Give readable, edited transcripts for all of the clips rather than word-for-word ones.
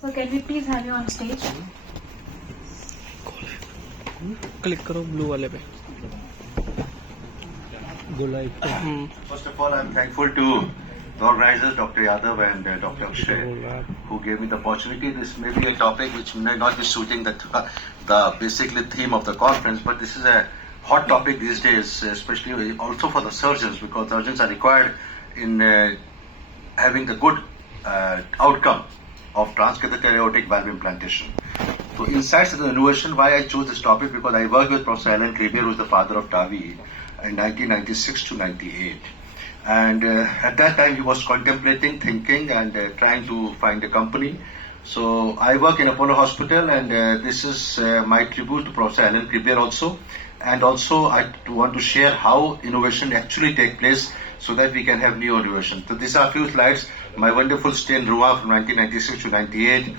So can we please have you on stage? Click करो blue वाले पे First of all, I'm thankful to the organizers, Dr. Yadav and Dr. Akshay, who gave me the opportunity. This may be a topic which may not be suiting the basically theme of the conference, but this is a hot topic these days, especially also for the surgeons, because surgeons are required in having the good outcome of transcatheter aortic valve implantation. So insights into innovation, why I chose this topic, because I worked with Professor Alain Cribier, who is the father of TAVI, in 1996 to 98. And at that time he was contemplating, thinking and trying to find a company. So I work in Apollo Hospital, and this is my tribute to Professor Alain Cribier also. And also I want to share how innovation actually takes place so that we can have new innovation. So these are a few slides. My wonderful stay in Rouen from 1996 to 98.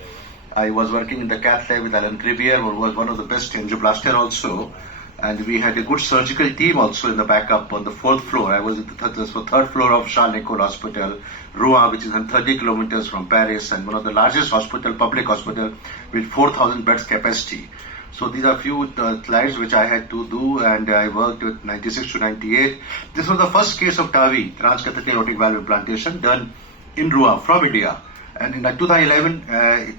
I was working in the cath lab with Alain Cribier, who was one of the best angioplasty also. And we had a good surgical team also in the backup on the 4th floor. I was at the third floor of Charles Nicolle Hospital, Rouen, which is 30 kilometers from Paris, and one of the largest hospital, public hospital, with 4,000 beds capacity. So these are few slides which I had to do, and I worked with 96 to 98. This was the first case of TAVI, transcatheter aortic valve implantation, done in Rouen from India. And in 2011,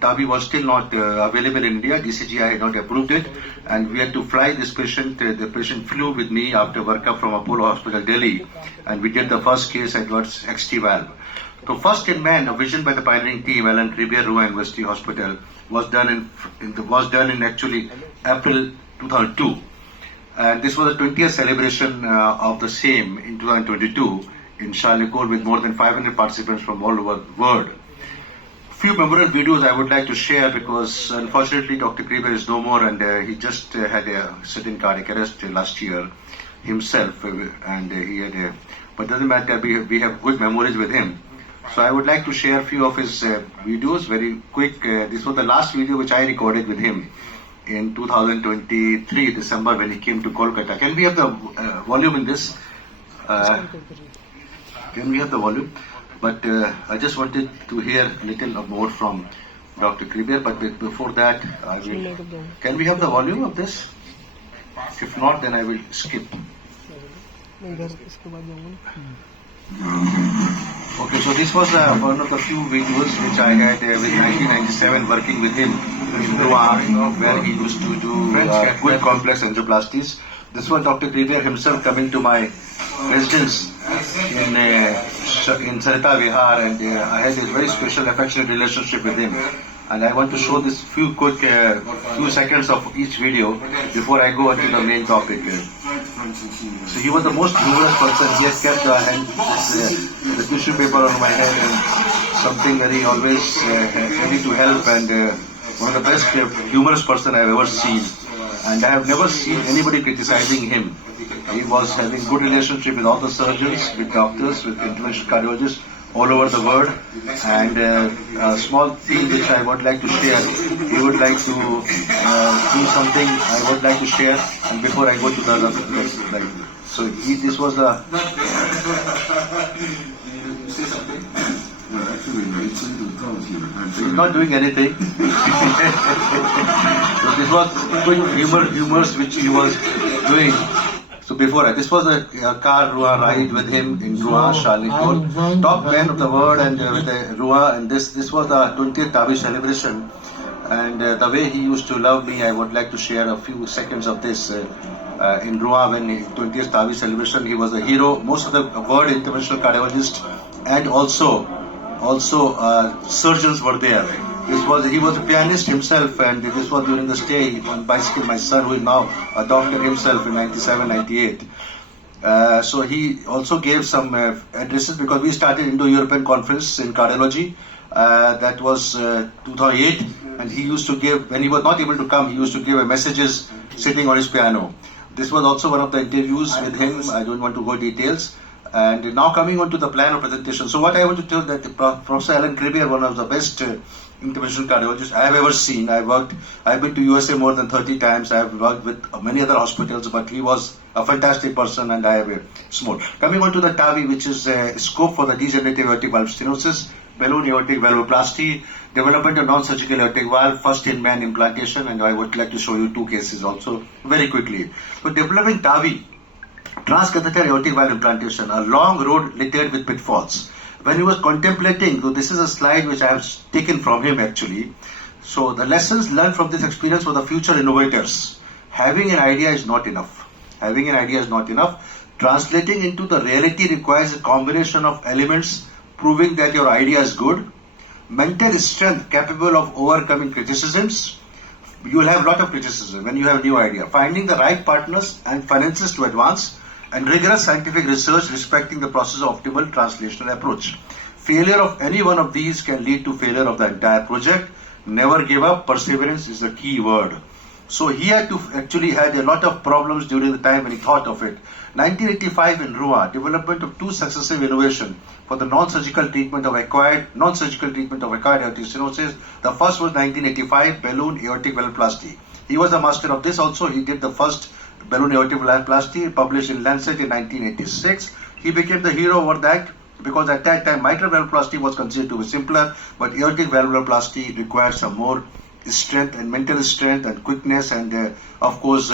TAVI was still not available in India. DCGI had not approved it, and we had to fly this patient. The patient flew with me after workup from Apollo Hospital, Delhi, and we did the first case at XT valve. So first in man, a vision by the pioneering team, Alain Cribier, Rouen University Hospital, was done in actually April 2002, and this was the 20th celebration of the same in 2022 in Charles Nicolle, with more than 500 participants from all over the world. Few memorable videos I would like to share, because unfortunately Dr. Cribier is no more, and he just had a sudden cardiac arrest last year himself, and he had a, but doesn't matter, we have good memories with him. So I would like to share a few of his videos very quick. This was the last video which I recorded with him in 2023 December when he came to Kolkata. Can we have the volume in this? Can we have the volume? But I just wanted to hear a little more from Dr. Cribier. But before that, I will. Can we have the volume of this? If not, then I will skip. Okay, so this was one of the few videos which I had with 1997 working with him in Rouen, where he used to do good complex angioplasties. This was Dr. Cribier himself coming to my residence in Sarita Vihar, and I had a very special affectionate relationship with him. And I want to show this few quick few seconds of each video before I go into the main topic. So he was the most humorous person. He has kept the tissue paper on my head, and something very always ready to help, and one of the best humorous person I have ever seen. And I have never seen anybody criticizing him. He was having good relationship with all the surgeons, with doctors, with interventional cardiologists all over the world. And a small thing which I would like to share, he would like to do something I would like to share, and before I go to the other slide. So this was the... He's not doing anything. So this was quick humors which he was doing. So before this was a car ride with him in Rouen, Charles Nicolle, top man of the world, and with Rouen, and this was the 20th TAVI celebration. And the way he used to love me, I would like to share a few seconds of this. In Rouen, when 20th TAVI celebration, he was a hero. Most of the world interventional cardiologists and also surgeons were there. He was a pianist himself, and this was during the stay on bicycle. My son, who is now a doctor himself in 97, 98. So he also gave some addresses, because we started Indo-European conference in cardiology. That was 2008, and he used to give, when he was not able to come, he used to give messages sitting on his piano. This was also one of the interviews with him. I don't want to go details. And now coming on to the plan of presentation. So what I want to tell that Professor Alain Cribier, one of the best interventional cardiologists I have ever seen. I've been to USA more than 30 times. I have worked with many other hospitals, but he was a fantastic person, and I have a small. Coming on to the TAVI, which is a scope for the degenerative aortic valve stenosis, balloon aortic valvoplasty. development of non-surgical aortic valve, first in man implantation, and I would like to show you two cases also very quickly. So developing TAVI Transcatheter Aortic Valve Implantation, a long road littered with pitfalls. When he was contemplating, so this is a slide which I have taken from him actually. So the lessons learned from this experience for the future innovators. Having an idea is not enough. Having an idea is not enough. Translating into the reality requires a combination of elements proving that your idea is good, mental strength capable of overcoming criticisms. You will have a lot of criticism when you have a new idea. Finding the right partners and finances to advance, and rigorous scientific research respecting the process of optimal translational approach. Failure of any one of these can lead to failure of the entire project. Never give up. Perseverance is the key word. So he had a lot of problems during the time when he thought of it. 1985 in Rouen, development of two successive innovations for the non-surgical treatment of acquired aortic stenosis. The first was 1985 balloon aortic valvoplasty. He was a master of this also. He did the first balloon aortic valvoplasty, published in Lancet in 1986. He became the hero over that because at that time mitral valvoplasty was considered to be simpler, but aortic valvoplasty required some more strength and mental strength and quickness and of course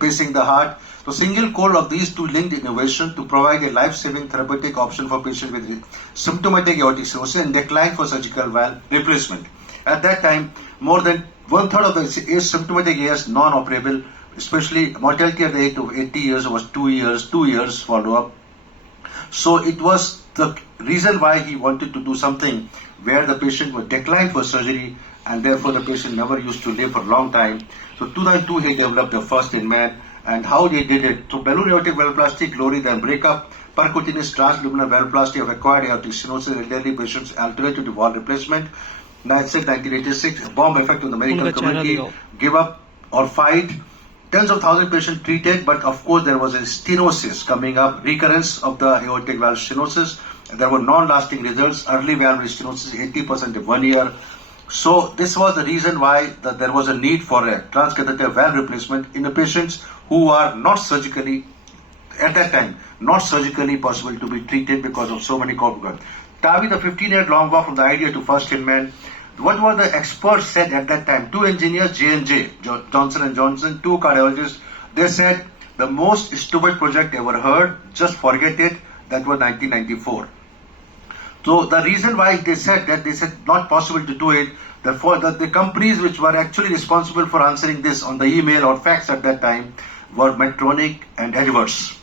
pacing the heart. So single goal of these two linked innovation to provide a life-saving therapeutic option for patients with symptomatic aortic stenosis and decline for surgical valve replacement. At that time, more than one-third of the asymptomatic AS non-operable, especially mortality at the age of 80 years was 2 years follow-up. So it was the reason why he wanted to do something where the patient would decline for surgery and therefore the patient never used to live for a long time. So 2002 he developed the first in man, and how they did it. So balloon aortic valvoplasty, glory then breakup, percutaneous transluminal valvoplasty of acquired aortic stenosis, elderly patients, alternative valve replacement. 1986, bomb effect on the medical community, give up or fight. Tens of thousands of patients treated, but of course there was a stenosis coming up, recurrence of the aortic valve stenosis. There were non-lasting results, early valve stenosis, 80% in 1 year. So this was the reason why there was a need for a transcatheter valve replacement in the patients who are not surgically, at that time, not surgically possible to be treated because of so many complications. TAVI, the 15-year long walk from the idea to first in man. What were the experts said at that time? Two engineers, J&J, Johnson & Johnson, two cardiologists. They said, the most stupid project ever heard, just forget it. That was 1994. So the reason why they said not possible to do it, the companies which were actually responsible for answering this on the email or fax at that time were Medtronic and Edwards.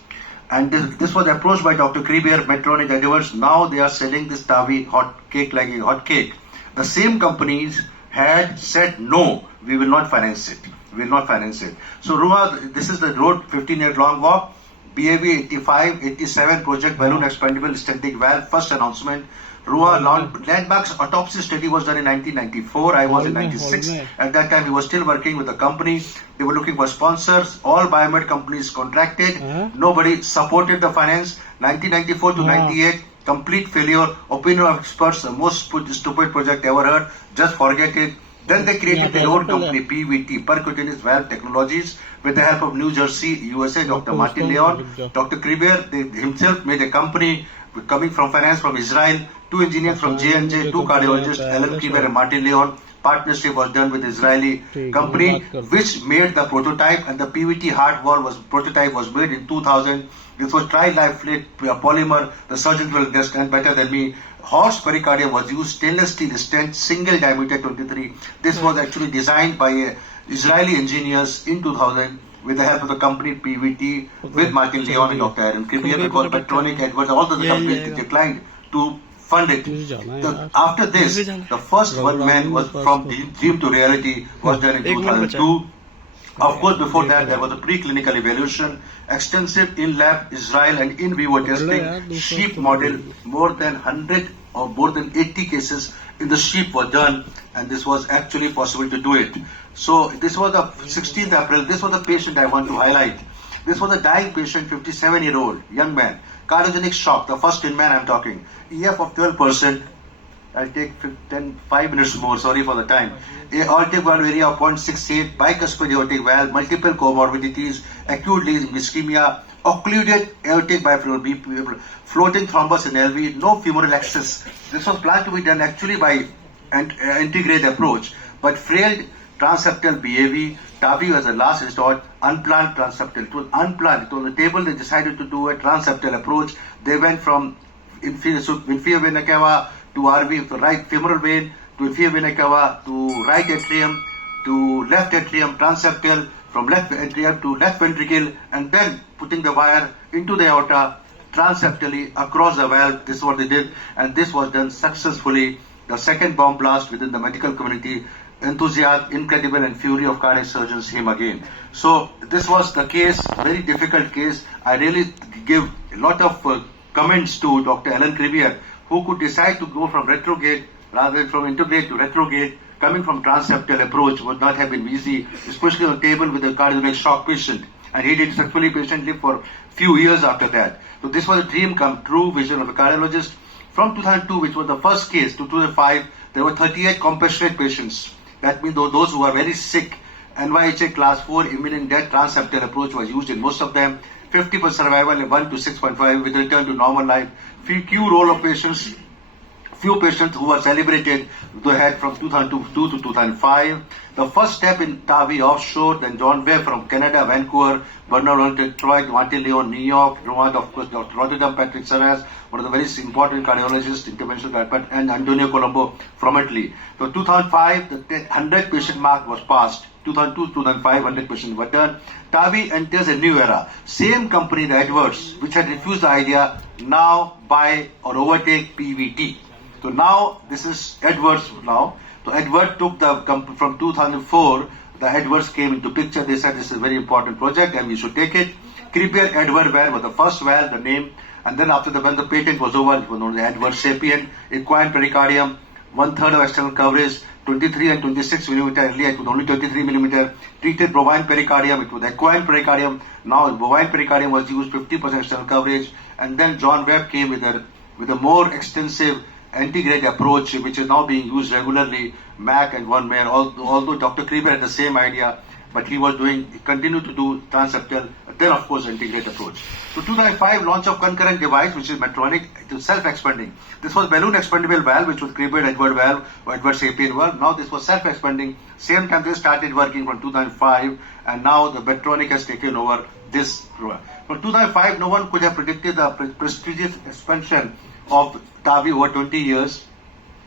And this was approached by Dr. Cribier, Medtronic, Edwards. Now they are selling this TAVI hot cake like a hot cake. The same companies had said, no, we will not finance it. We will not finance it. So Rouen, this is the road, 15-year long walk. BAV 85, 87 project balloon expandable stenting valve, first announcement. Rouen landmarks autopsy study was done in 1994. I was in 96. At that time, he was still working with the company. They were looking for sponsors. All biomed companies contracted. Nobody supported the finance. 1994 to 98, complete failure. Opinion of experts, the most stupid project ever heard. Just forget it. Then they created their own company, PVT, Percutaneous Valve Technologies, with the help of New Jersey, USA, Dr. Martin Leon. Dr. Cribier himself made a company coming from finance from Israel, two engineers from J&J, two cardiologists, Alain Cribier and Martin Leon. Partnership was done with Israeli company, which made the prototype, and the PVT heart valve prototype was made in 2000. This was tri-lifelate polymer. The surgeons will understand better than me. Horse pericardium was used, stainless steel stent, single diameter 23. This was actually designed by Israeli engineers in 2000 with the help of the company PVT, with Martin Leon and Dr. Aaron Cribier, because Medtronic, Edwards, all the companies declined to fund it. After this, the first one man was from dream to reality was done in 2002. Of course, before that, there was a preclinical evaluation, extensive in-lab Israel and in vivo testing, sheep model, more than 100 or more than 80 cases in the sheep were done, and this was actually possible to do it. So this was the 16th April. This was the patient I want to highlight. This was a dying patient, 57-year-old, young man, cardiogenic shock, the first in man I'm talking, EF of 12%, I'll take 5 minutes more, sorry for the time. Aortic valve area of 0.68, bicuspid aortic valve, multiple comorbidities, acute ischemia, occluded aortic bifibular, floating thrombus in LV, no femoral access. This was planned to be done actually by an integrated approach, but failed transseptal BAV. TAVI was the last resort, unplanned transseptal. It was unplanned. It was on the table. They decided to do a transseptal approach. They went from inferior vena cava to RV, the right femoral vein, to inferior vena cava, to right atrium, to left atrium, transseptal, from left atrium to left ventricle, and then putting the wire into the aorta transseptally across the valve. This is what they did, and this was done successfully. The second bomb blast within the medical community. Enthusiasm, incredible, and fury of cardiac surgeons came again. So this was the case, very difficult case. I really give a lot of comments to Dr. Alain Cribier, who could decide to go from retrograde rather than from integrate to retrograde. Coming from transseptal approach would not have been easy, especially on the table with a cardiac shock patient. And he did successfully patiently for few years after that. So this was a dream come true vision of a cardiologist. From 2002, which was the first case, to 2005, there were 38 compassionate patients. That means those who are very sick, NYHA class 4 imminent death transseptal approach was used in most of them. 50% survival in 1 to 6.5 with return to normal life. Few roll of patients, few patients who were celebrated they had from 2002 to 2005. The first step in TAVI offshore, then John Webb from Canada, Vancouver, Bernard Detroit, Martin Leon, New York, Rouen, of course, Dr. Rotterdam, Patrick Saras, one of the very important cardiologists, interventional cardiologist, and Antonio Colombo from Italy. So 2005, the 100 patient mark was passed. 2002, 2005, 100 patients were done. TAVI enters a new era. Same company, the Edwards, which had refused the idea, now buy or overtake PVT. So now this is Edwards now. So Edwards took the from 2004. The Edwards came into picture. They said this is a very important project and we should take it. Cribier Edward valve was the first valve, the name, and then after when the patent was over, it was known as Edward Sapien. Equine pericardium, 1/3 of external coverage, 23 and 26 millimeter. Earlier it was only 23 millimeter. Treated bovine pericardium. It was equine pericardium. Now bovine pericardium was used, 50% external coverage. And then John Webb came with a more extensive integrated approach, which is now being used regularly, MAC and one man, although Dr. Cribier had the same idea, but he continued to do transseptal, then of course integrated approach. So 2005 launch of concurrent device, which is Medtronic, it is self-expanding. This was balloon expandable valve, which was Cribier Edward valve or Edward Sapien valve. Now this was self-expanding. Same time they started working from 2005, and now the Medtronic has taken over this. From 2005, no one could have predicted the prestigious expansion of TAVI over 20 years.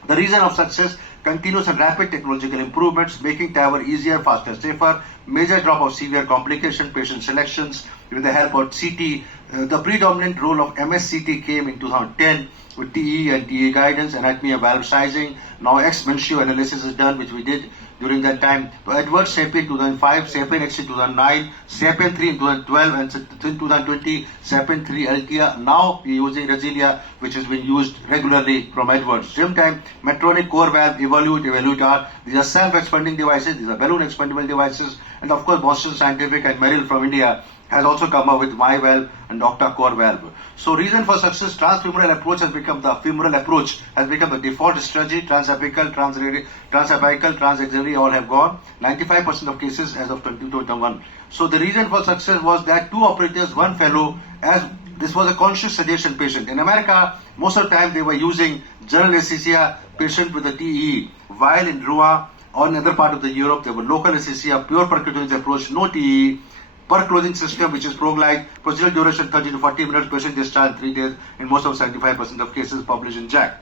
The reason of success, continuous and rapid technological improvements, making TAVR easier, faster, safer, major drop of severe complication, patient selections with the help of CT. The predominant role of MSCT came in 2010 with TE and TE guidance, anatomy and valve sizing. Now ex-Mencio analysis is done, which we did during that time. So Edwards Sapien 2005, Sapien XC 2009, Sapien 3 in 2012, and in 2020, Sapien 3 Altia. Now we are using Resilia, which has been used regularly from Edwards. Same time, Medtronic core valve, Evolute R. These are self-expanding devices. These are balloon expandable devices. And of course, Boston Scientific and Merrill from India has also come up with my valve and Doctor core valve. So reason for success, transfemoral approach has become the default strategy. Transapical, transaxial all have gone. 95% of cases as of 2021. So the reason for success was that 2 operators, 1 fellow, as this was a conscious sedation patient. In America, most of the time they were using general anesthesia patient with a TE, while in Rouen or in other part of the Europe, there were local anesthesia, pure percutaneous approach, no TE, per closing system, which is ProGlide, procedural duration 30 to 40 minutes, patient discharge 3 days, in most of 75% of cases published in JACC.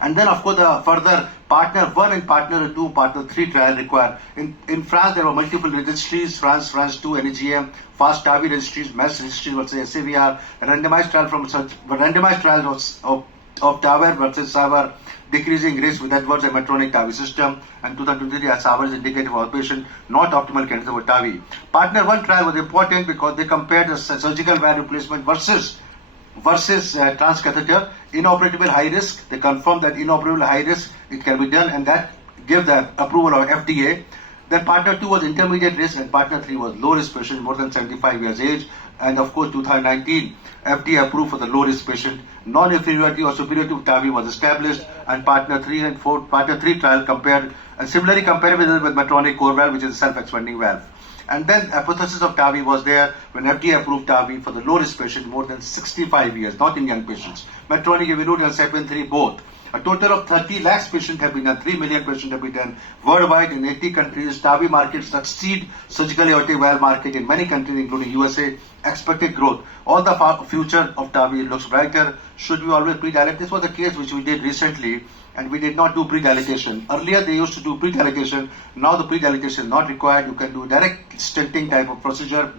And then, of course, the further partner 1 and partner 2, partner 3 trial required. In France, there were multiple registries, France 2, NEGM, fast TAVI registries, MES registries versus SAVR, randomized trials of TAVR versus SAVR, decreasing risk with Edwards and Medtronic TAVI system, and 2023 as SAVR is indicated for outpatient, not optimal candidate for TAVI. Partner 1 trial was important because they compared the surgical valve replacement versus transcatheter, inoperable high risk. They confirmed that inoperable high risk, it can be done, and that gave the approval of FDA. Then partner 2 was intermediate risk and partner 3 was low risk patient more than 75 years age. And of course 2019 FDA approved for the low risk patient. Non-inferiority or superiority of TAVI was established, and partner 3 and 4, partner 3 trial compared and similarly compared with Medtronic core valve, which is a self-expanding valve. And then hypothesis of TAVI was there when FDA approved TAVI for the low risk patient more than 65 years, not in young patients. Medtronic, Evinute and 7-3 both. A total of 30 lakhs patients have been done, 3 million patients have been done worldwide in 80 countries. TAVI markets succeed surgical aortic valve market in many countries, including USA. Expected growth. All the future of TAVI looks brighter. Should we always pre-dilate? This was a case which we did recently, and we did not do pre-dilatation. Earlier they used to do pre-dilatation. Now the pre-dilatation is not required. You can do direct stenting type of procedure.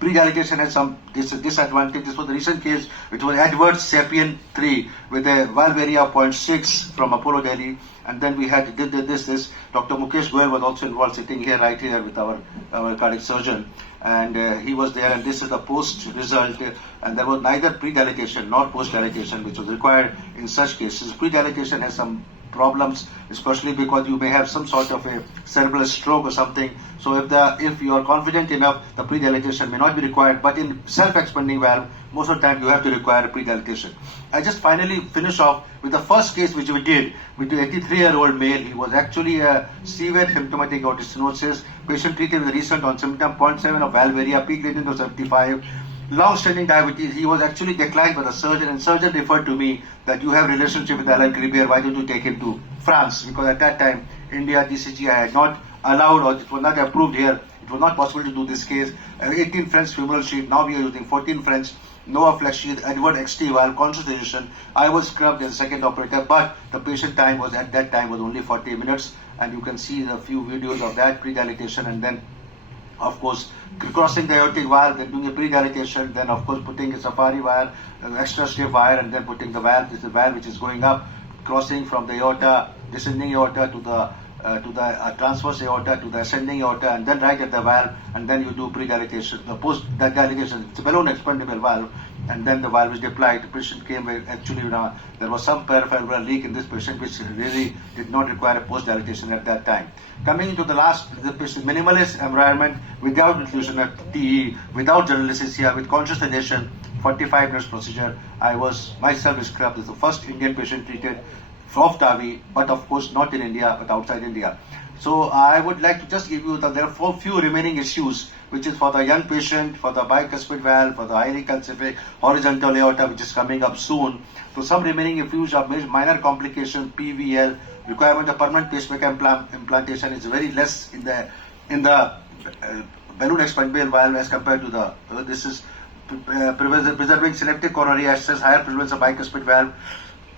Pre-dilatation has some disadvantage. This was the recent case, which was Edwards Sapien 3 with a valve area of 0.6 from Apollo Delhi. And then we had did this. Dr. Mukesh Goyal was also involved, sitting here right here with our cardiac surgeon. And he was there, and this is the post result. And there was neither pre-dilatation nor post-dilatation which was required in such cases. Pre-dilatation has some problems, especially because you may have some sort of a cerebral stroke or something. So if you are confident enough, the pre-dilatation may not be required. But in self-expanding valve, most of the time you have to require a pre-dilatation. I just finally finish off with the first case which we did with the 83-year-old male. He was actually a severe symptomatic aortic stenosis. Patient treated with recent on symptom 0.7 of valve area, peak reading was 75. Long-standing diabetes. He was actually declined by the surgeon, and surgeon referred to me that you have relationship with Alain Cribier, why don't you take him to France? Because at that time, India DCGI had not allowed, or it was not approved here. It was not possible to do this case. 18 French femoral sheet, now we are using 14 French, Nova flex sheath, Edward XT valve, consultation. I was scrubbed as a second operator, but the patient time was at that time was only 40 minutes, and you can see a few videos of that pre-dilatation, and then of course crossing the aortic valve, then doing a pre-dilatation, then of course putting a safari wire, an extra stiff wire, and then putting the valve. This is the valve which is going up, crossing from the aorta, descending aorta to the transverse aorta to the ascending aorta, and then right at the valve, and then you do pre-dilatation, the post-dilatation. It's a balloon expandable valve, and then the valve is deployed. The patient came with, actually there was some peripheral leak in this patient, which really did not require a post-dilatation at that time. Coming into the last, the patient, minimalist environment, without inclusion of TE, without general anesthesia, with conscious sedation, 45 minutes procedure. I was myself scrubbed. This is the first Indian patient treated of TAVI, but of course not in India, but outside India. So I would like to just give you there are few remaining issues, which is for the young patient, for the bicuspid valve, for the highly calcific horizontal aorta, which is coming up soon. So some remaining issues of minor complications, PVL, requirement of permanent pacemaker implantation is very less in the balloon expandable valve as compared to the this is preserving selective coronary access, higher prevalence of bicuspid valve.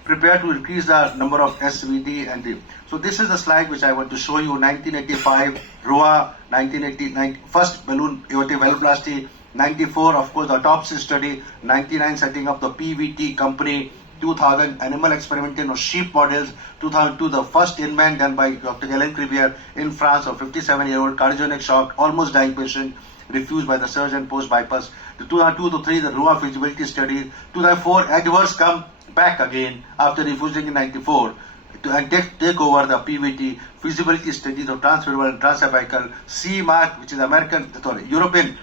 Prepare to increase the number of SVD and D. So this is the slide which I want to show you. 1985, Rouen, 1989, first balloon aortic valvoplasty. 94, of course, the autopsy study. 99, setting up the PVT company. 2000, animal experimentation of sheep models. 2002, the first in-man done by Dr. Alain Cribier in France, a 57-year-old cardiogenic shock, almost dying patient, refused by the surgeon post-bypass. The 2002 to 3, the Rouen feasibility study. 2004, Edwards come back again after refusing in 94 and take over the PVT feasibility studies of transfemoral and transapical CE mark, which is European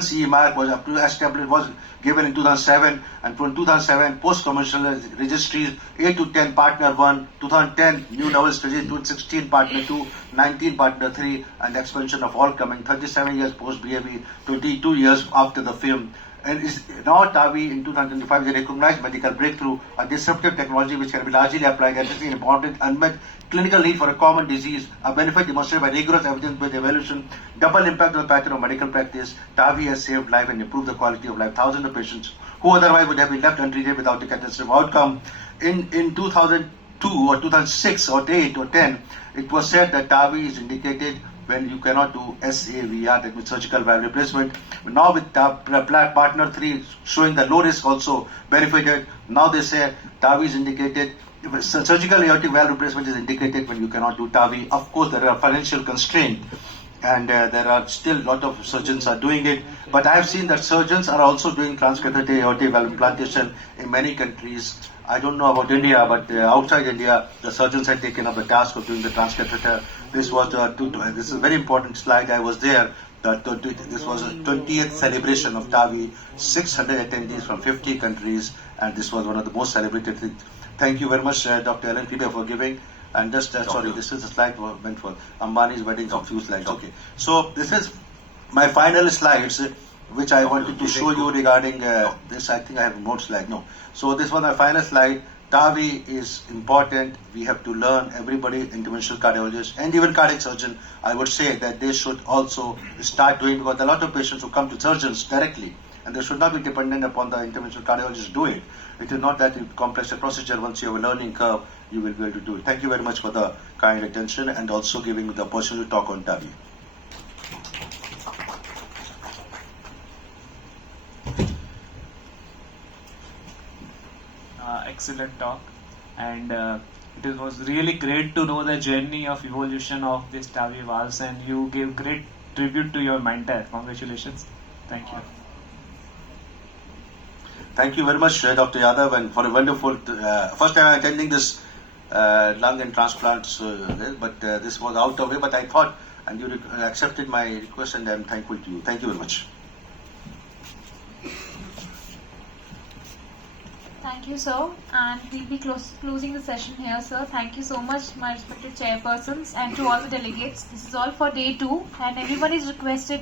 CE mark was established, was given in 2007, and from 2007 post-commercial registries 8 to 10 partner 1, 2010 new novel studies, 2016 partner 2, 19 partner 3, and expansion of all coming 37 years post BAV, 22 years after the film. And is now TAVI in 2025 is a recognized medical breakthrough, a disruptive technology which can be largely applied addressing important unmet clinical need for a common disease, a benefit demonstrated by rigorous evidence-based evaluation, double impact on the pattern of medical practice. TAVI has saved life and improved the quality of life thousands of patients who otherwise would have been left untreated without a catastrophic outcome. In 2002 or 2006 or 8 or 10, it was said that TAVI is indicated when you cannot do SAVR, that means surgical valve replacement. Now with partner 3 showing the low risk also benefited, now they say TAVI is indicated, surgical aortic valve replacement is indicated when you cannot do TAVI. Of course, there are financial constraints. and there are still a lot of surgeons are doing it. But I have seen that surgeons are also doing transcatheter aortic valve implantation in many countries. I don't know about India, but outside India, the surgeons had taken up the task of doing the transcatheter. This was this is a very important slide. I was there. This was a 20th celebration of TAVI, 600 attendees from 50 countries, and this was one of the most celebrated things. Thank you very much, Dr. Alain, Cribier, for giving. And just, sorry, this is a slide meant for Ambani's wedding of few slides. Okay. So this is my final slides, which I wanted to show you regarding this. I think I have more slides. No. So this was my final slide. TAVI is important. We have to learn, everybody, interventional cardiologist and even cardiac surgeon, I would say that they should also start doing, because a lot of patients who come to surgeons directly, and they should not be dependent upon the interventional cardiologist to do it. It is not that complex a procedure. Once you have a learning curve, you will be able to do it. Thank you very much for the kind attention and also giving me the opportunity to talk on TAVI. Excellent talk, and it was really great to know the journey of evolution of this TAVI valves, and you gave great tribute to your mentor. Congratulations. Thank you. Thank you very much, Dr. Yadav, and for a wonderful first time I'm attending this lung and transplants, but this was out of way. But I thought, and you accepted my request, and I'm thankful to you. Thank you very much. Thank you, sir. And we'll be closing the session here, sir. Thank you so much, my respected chairpersons, and to all the delegates. This is all for day 2, and everyone is requested